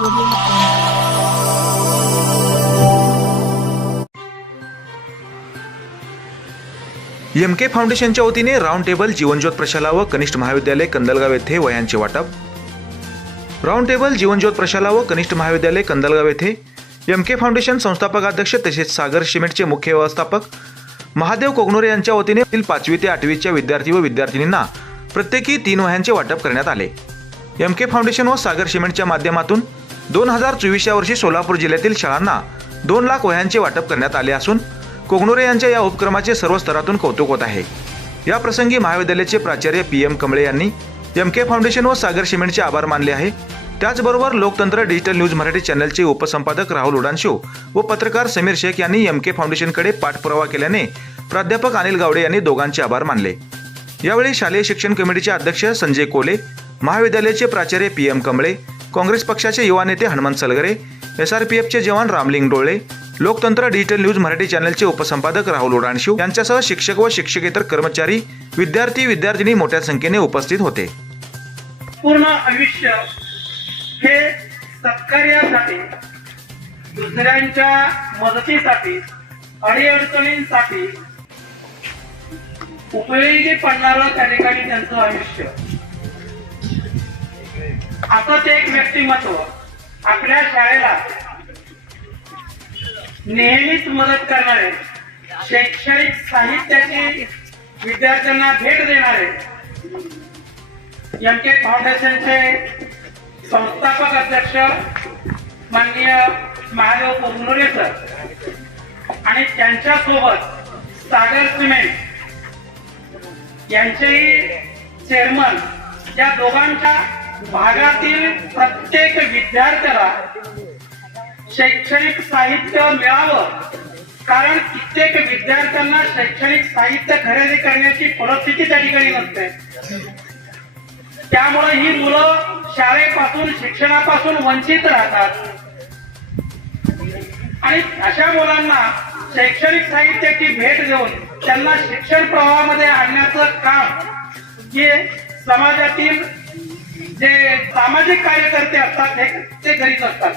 M के फाउंडेशनच्या वतीने round table जीवनज्योत प्रशाला व कनिष्ठ महाविद्यालय कंदलगाव येथे वयांचे वाटप. राऊंड टेबल जीवनज्योत प्रशाला व कनिष्ठ महाविद्यालय कंदलगाव येथे एम के फाउंडेशन संस्थापक अध्यक्ष तसेच सागर सिमेंटचे मुख्य व्यवस्थापक महादेव कोगनोरे यांच्या वतीने पाचवी ते आठवीच्या विद्यार्थी व विद्यार्थिनींना प्रत्येकी तीन वह्यांचे वाटप करण्यात आले. एम के फाउंडेशन व सागर सिमेंटच्या माध्यमातून दोन हजार चोवीसच्या वर्षी सोलापूर जिल्ह्यातील शाळांना दोन लाख वह्यांचे वाटप करण्यात आले असून कोगनोरे यांच्या या उपक्रमाचे सर्व स्तरातून कौतुक होत आहे. या प्रसंगी महाविद्यालयाचे प्राचार्य पी एम कमळे यांनी एम के फाउंडेशन व सागर सिमेंटचे आभार मानले आहे. त्याचबरोबर लोकतंत्र डिजिटल न्यूज मराठी चॅनलचे उपसंपादक राहुल उडानशो व पत्रकार समीर शेख यांनी एम के फाउंडेशनकडे पाठपुरावा केल्याने प्राध्यापक अनिल गावडे यांनी दोघांचे आभार मानले. यावेळी शालेय शिक्षण कमिटीचे अध्यक्ष संजय कोले महाविद्यालयाचे प्राचार्य पी एम कमळे काँग्रेस पक्षाचे युवा नेते Hanuman Salgare S R P एफचे जवान रामलिंग डोळे लोकतंत्र डिजिटल न्यूज मराठी चॅनलचे उपसंपादक राहुल उडाणशिव यांच्यासह शिक्षक व शिक्षकेतर कर्मचारी विद्यार्थी विद्यार्थिनी मोठ्या संख्येने उपस्थित होते. पूर्ण आयुष्य हे सत्कार्यासाठी दुसऱ्यांच्या मदतीसाठी अडीअडचणींसाठी उपयोगी पडणारं त्या ठिकाणी त्यांचं आयुष्य. असंच एक व्यक्तिमत्व आपल्या शाळेला नेहमीच मदत करणारे शैक्षणिक साहित्याची विद्यार्थ्यांना भेट देणारे एम के फाउंडेशनचे संस्थापक अध्यक्ष माननीय महादेव कोगनोरे सर आणि त्यांच्यासोबत सागर सिमेंट यांचेही चेअरमन या दोघांच्या भागातील प्रत्येक विद्यार्थ्याला शैक्षणिक साहित्य मिळावं. कारण कित्येक विद्यार्थ्यांना शैक्षणिक साहित्य खरेदी करण्याची परिस्थिती त्या ठिकाणी नसते. त्यामुळे ही मुलं शाळेपासून शिक्षणापासून वंचित राहतात. आणि अशा मुलांना शैक्षणिक साहित्याची भेट देऊन त्यांना शिक्षण प्रवाहामध्ये आणण्याचं काम हे समाजातील सामाजिक कार्यकर्ते असतात हे ते घरीच असतात.